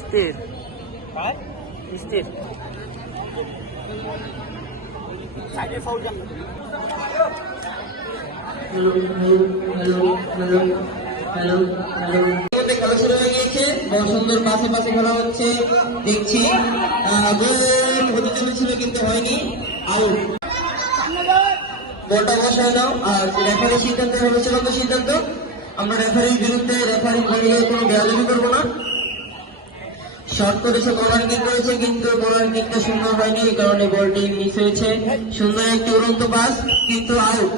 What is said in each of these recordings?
স্थिর স্थिর খেলা শুরু হয়ে গিয়েছে, সুন্দর পাশে পাশে খেলা হচ্ছে দেখছি। গোল হতে চলেছিল কিন্তু হয়নি, আউট। বলটা বসায় দাও। আর রেফারির সিদ্ধান্ত হলো চূড়ান্ত সিদ্ধান্ত। আমরা রেফারির বিরুদ্ধে রেফারি বলে কোনো বেয়াদবি করবো না। শর্ট করেছে, গোলার কিক করেছে, কিন্তু গোলার কিকটা সুন্দর হয়নি, এই কারণে বলটি মিস হয়েছে। সুন্দর একটি উড়ন্ত পাস, কিন্তু আউট।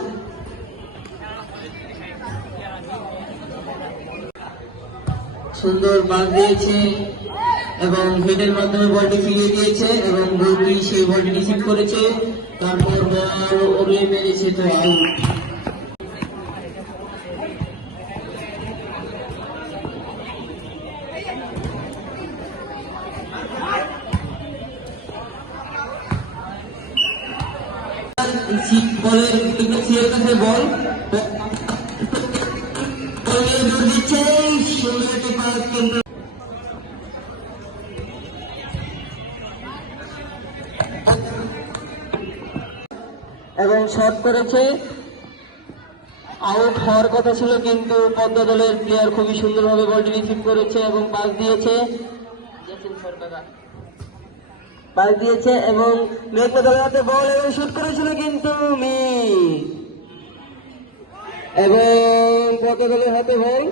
সুন্দর পাস দিয়েছে এবং হেডের মাধ্যমে বলটি ফিরিয়ে দিয়েছে এবং গোলকি সেই বলটি রিসিভ করেছে, তারপর বল ওড়িয়ে মেরেছে, তো আউট। বলের কাছে বল দিচ্ছে, সুন্দর একটি পাস, কিন্তু এবং শট করেছে। আউট হওয়ার কথা ছিল, কিন্তু পদ্মা দলের প্লেয়ার খুবই সুন্দরভাবে বলটি রিসিভ করেছে এবং পাস দিয়েছে এবং মেঘনা দলের হাতে বল এবং শুট করেছিল, কিন্তু মিস। এবং পদ্মা দলের হাতে বল।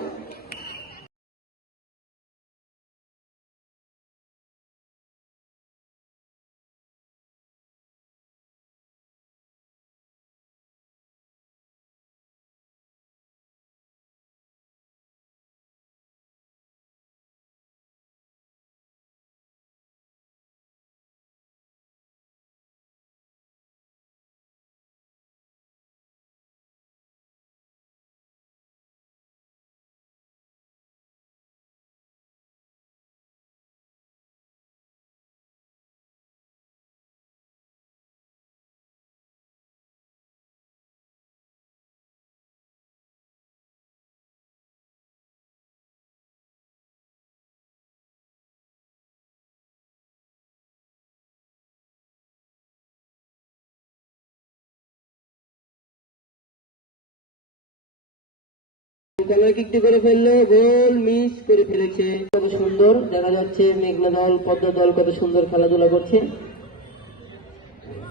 কর্নার কিকটি করে ফেললো, গোল মিস করে ফেলেছে। কত সুন্দর দেখা যাচ্ছে মেঘনা দল পদ্মা দল কত সুন্দর খেলাধুলা করছে।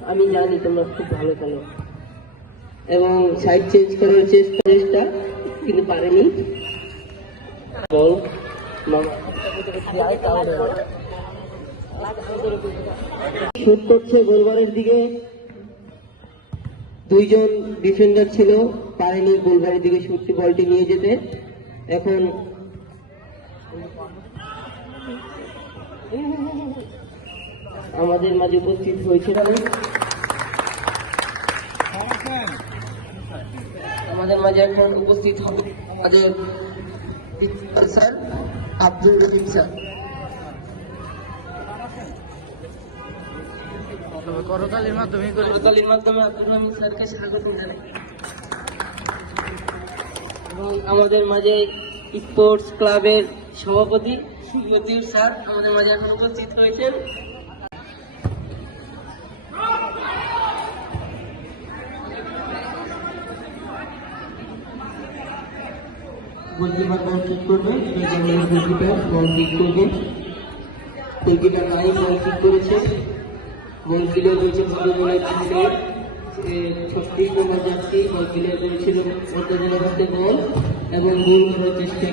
আমি জানি তোমরা খুব ভালো খেলো এবং সাইড চেঞ্জ করার চেষ্টা কিন্তু পারেনি। বল শুট করছে গোলবারের দিকে, দুইজন ডিফেন্ডার ছিল, পারেনি গোলবারের দিকে শুটটি বলটি নিয়ে যেতে। এখন আমাদের মাঝে উপস্থিত হয়েছে এখন উপস্থিত হবে আমাদের স্যার আব্দুল রহিম স্যার। করতালির মাধ্যমে আব্দুল রহিম স্যারকে স্বাগত জানাই। এবং আমাদের মাঝে স্পোর্টস ক্লাবের সভাপতি মতিউর স্যার আমাদের মাঝে এখন উপস্থিত হয়েছেন। গোলকিপার বল কিক করবে, গোলকিপার বল কিক করবে, গোলকিপার নাই বল কিক করেছে, বল ক্লিয়ার করেছে 36 নম্বর যাত্রী, বল ক্লিয়ার করেছিল পদ্মা হাতে বল এবং গোল করার চেষ্টা।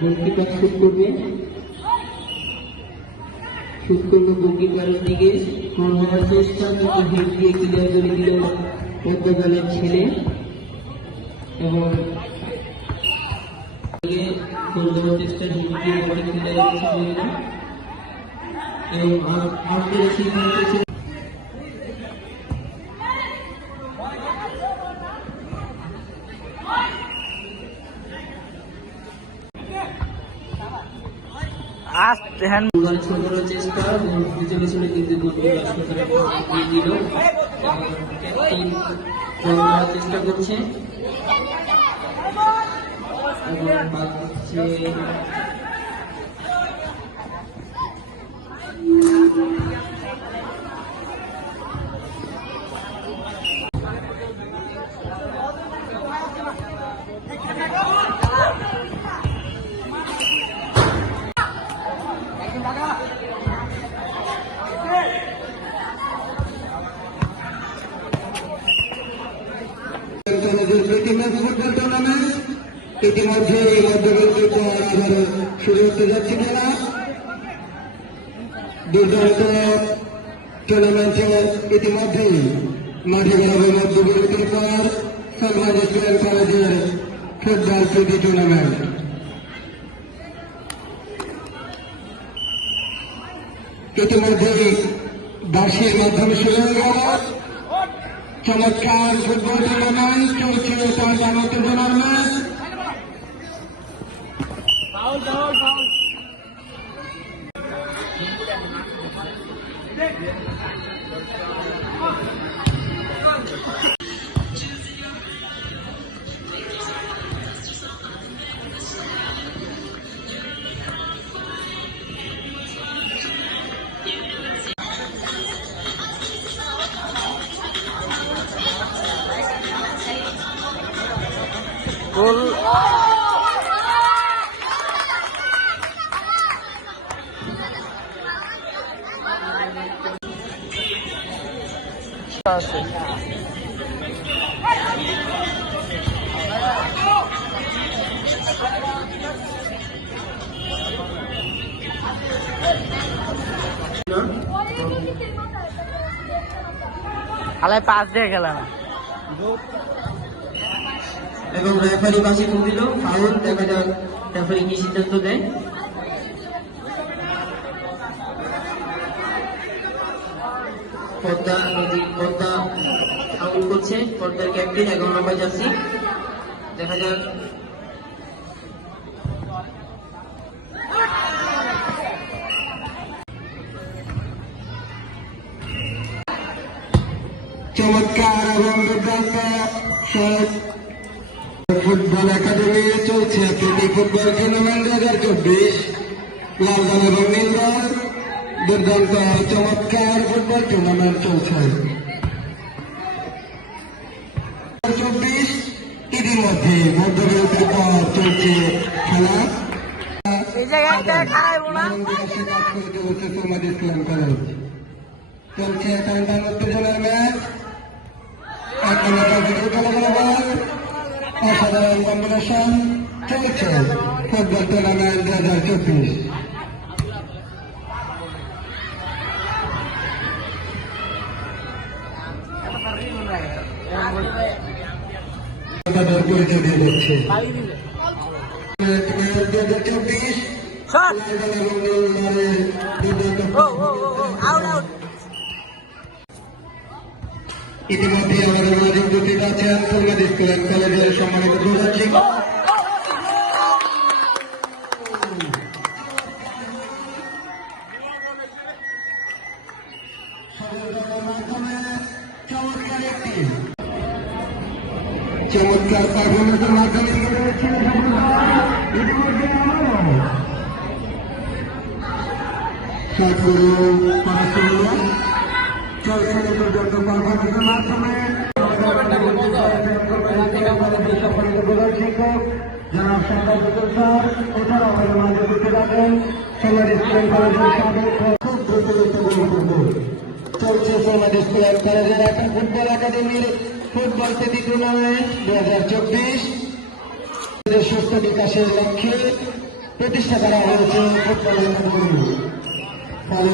গোলকিপার শুট করবে, গোলকিপারের দিকে গোল করার চেষ্টা, কিন্তু হেড দিয়ে ক্লিয়ার করে দিল উদ্যোগের ছেলে এবং চেষ্টা এবং আমাদের ছোটানোর চেষ্টা পিছনে পিছনে কিন্তু দিল চেষ্টা করছে এবং পাচ্ছে ফুটবল টুর্নামেন্ট ইতিমধ্যে শুরু হতে যাচ্ছে খেলা দুর্দান্ত টুর্নামেন্টে ইতিমধ্যেই মাঠে গেলাবে মধ্যবিরতির পর সালমান ইসলাম কলেজের ফুটবল প্রীতি টুর্নামেন্ট ইতিমধ্যেই বাঁশির মাধ্যমে শুরু হয়ে গেল চমৎকার ফুটবল টুর্নামেন্ট চলছে তার উত্তেজনার ম্যাচ গোল আছে আলাই পাঁচ দিয়ে খেলা না এবং রেফারি বাঁশি ফুল দিল ফাউল দেখা যাক রেফারি কি সিদ্ধান্ত দেয় পদ্মা ফাউল করছে পদ্মার ক্যাপ্টেন 11 নম্বর জার্সি দেখা যাক চমৎকার এবং দুর্দান্ত ফুটবল একাডেমি চলছে প্রীতি ফুটবল টুর্নামেন্ট 2024 লালদল এবং নীলদল দুর্দান্ত চমৎকার ফুটবল টুর্নামেন্ট চলছে 2024 ইতিমধ্যে মধ্যবিরতির পর চলছে খেলা ইসলাম কলেজ চলছে টানটান উত্তেজনার ম্যাচ অসাধারণ কম্বিনেশন চলছে ফুটবল টুর্নামেন্ট 2024 পরিচয় দিয়ে যাচ্ছে 2024 ইতিমধ্যে আমাদের মাঝে উপস্থিত আছেন সৈয়দ ইসলাম কলেজের সম্মানিত প্রধান শিক্ষক চমৎকার পারফরমেন্সের মাধ্যমে চলছে পর্যন্ত পারফরমেন্সের মাধ্যমে প্রধান শিক্ষক জনাব সরকার স্যার এছাড়াও আমাদের মাঝে উপস্থিত আছেন সৈয়দ ইসলাম কলেজের সাবেক খুব গুরুত্বপূর্ণ চলছে সৈয়দ ইসলাম কলেজের এখন ফুটবল একাডেমির ফুটবল প্রীতি টুর্নামেন্ট 2024 সুস্থ বিকাশের লক্ষ্যে প্রতিষ্ঠা করা হয়েছে ফুটবল একাডেমি ফলে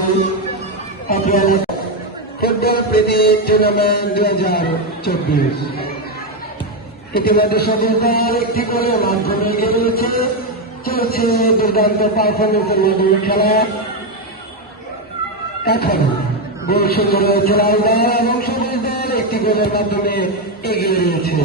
ফুটবল প্রীতি টুর্নামেন্ট 2024। ইতিমধ্যে সকল দল একটি করে মাধ্যমে এগিয়ে রয়েছে। চলছে দুর্দান্ত পারফরমেন্সের মাধ্যমে খেলা। এখনো গোল শূন্য রয়েছে লাল দল এবং সবুজ দল একটি গোলের মাধ্যমে এগিয়ে রয়েছে।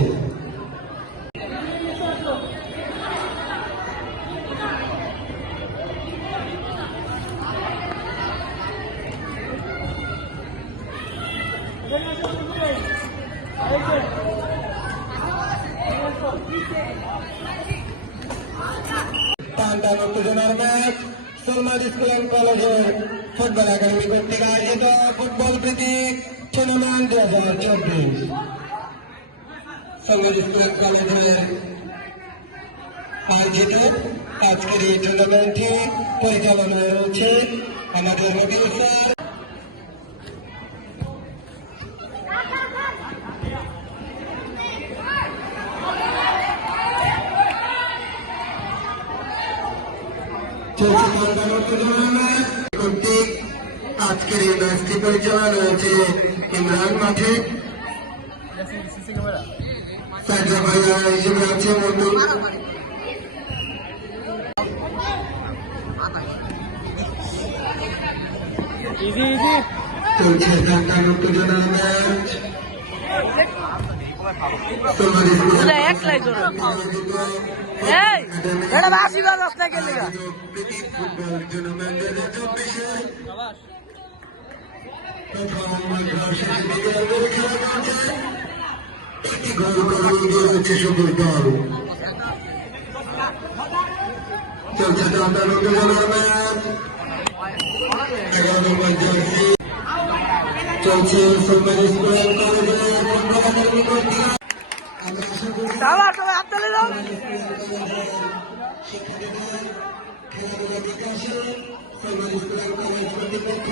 টানটান উত্তেজনার ম্যাচ সলমান স্কুল অ্যান্ড কলেজের ফুটবল একাডেমি কর্তৃক আয়োজিত ফুটবল প্রীতি টুর্নামেন্ট 2024। সলমান স্কুল অ্যান্ড কলেজের আয়োজিত আজকের এই টুর্নামেন্টটি পরিচালনায় রয়েছে আমাদের রবিউল স্যার। কর্তৃক আজকের এই ম্যাচটি পরিচালনা রয়েছে ইমরান মাঠে। সাজ্জা ভাইয়া হিসেবে আছে মন্ডল। চলছে টানটান উত্তেজনার ম্যাচ। সকল দল চলছে টানটান উত্তেজনার ম্যাচ। 11 নম্বর জার্সি চলছে সলমান স্কুল অ্যান্ড কলেজের ফুটবল একাডেমি কর্তৃক। আমরা আশা করি শিক্ষার্থীদের খেলাধুলা বিকাশে সলমান স্কুল অ্যান্ড কলেজ কর্তৃপক্ষ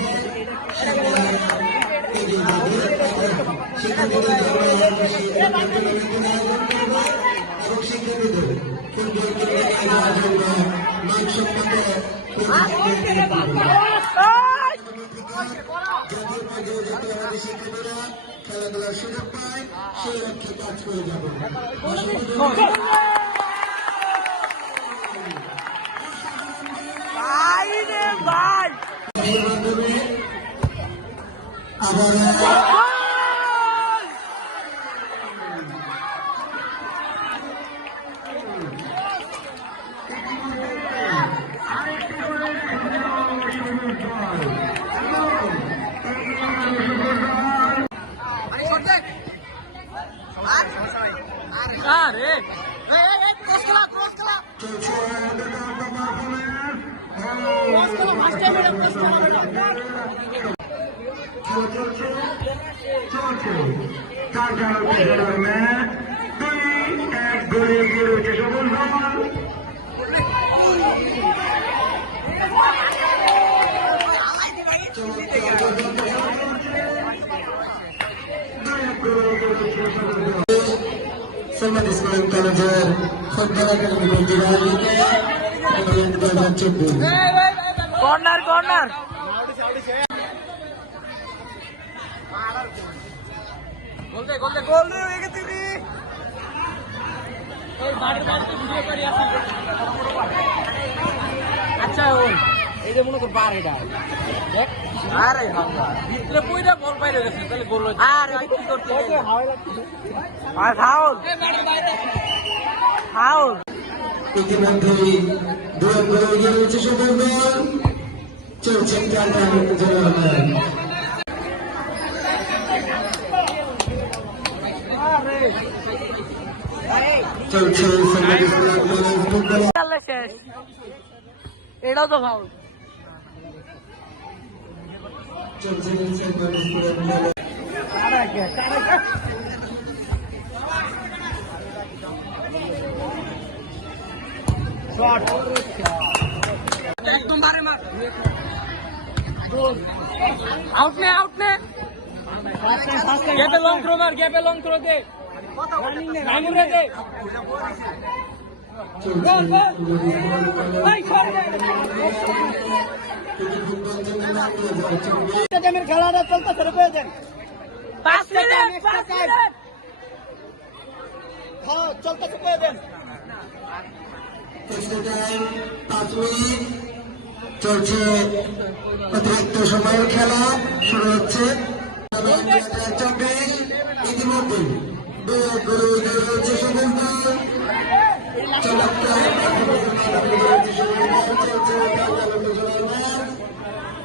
এগিয়ে যাবে এবং শিক্ষার্থীদের আয়োজন করবে এবং শিক্ষার্থীদের ফুটবল খেলার জন্য মানসম্মত শিক্ষার্থীরা খেলাধুলার সুযোগ পায় সেই লক্ষ্যে কাজ করে যাবে। সলমান স্কুল অ্যান্ড কলেজের ফুটবল একাডেমি কর্তৃক আয়োজিত টুর্নামেন্ট 2024। কর্নার কর্নার আচ্ছা এই যে মনে কর বার এটা দেখ আরে ভিতরে কইরা বল বাইরে গেছে তাহলে গোল হইছে আর কি করতে আর ফাউল ফাউল। ইতিমধ্যেই 2 গোলে এগিয়ে রয়েছে সকল দল। চলছে টানটান উত্তেজনার ম্যাচ। চলছে Salman school and college football শেষ এটাও তো ফাউল। চলছে Salman school and college out ने गैपे लॉन्ग थ्रो मार गैपे लॉन्ग थ्रो दे रनिंग रे दे गोल गोल भाई छोड़ दे এটি ফুটবল টুর্নামেন্ট 2024 গেমের খেলাটা চলতেছে রুপিয়ে দেন 5 মিনিট 5 মিনিট হ্যাঁ চলতেছে রুপিয়ে দেন এক্সট্রা টাইম 5 মিনিট চলছে অতিরিক্ত সময়ের খেলা শুরু হচ্ছে 2024 ইতিমধ্যে রয়েছে সবুজ দল চমৎকার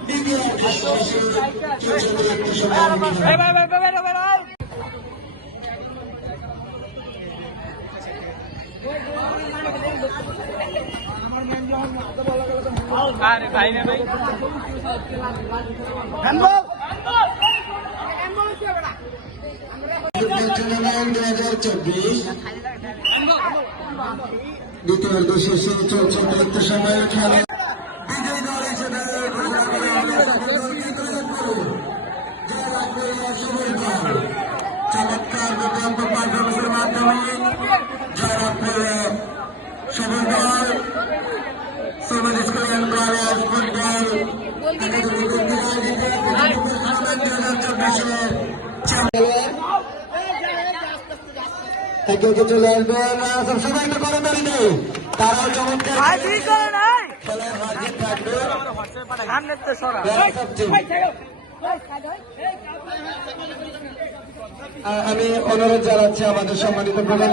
দ্বিতীয় চলছে অতিরিক্ত সময়ের খেলা আরে ভাই না ভাই হ্যান্ডবল ফুটবল টুর্নামেন্ট 2024 দ্বিতীয় অর্ধ শেষে চলছে অতিরিক্ত সময়ের খেলা বিজয়ী দল হিসেবে ঘোষণা করা হলো সকল দলকে ধন্যবাদ করুন। জয়লাভ করল সবুজ দল চমৎকার দুর্দান্ত পারফরমেন্সের মাধ্যমে জয়লাভ করল সবুজ দল civil school and college football academy কর্তৃক আয়োজিত ফুটবল টুর্নামেন্ট 2024 একে একে চলে আসবেন সবাই একটু করে দাঁড়িয়ে তারাও চমৎকার খেলার মাঝে থাকবে আমি অনুরোধ জানাচ্ছি আমাদের সম্মানিত প্রধান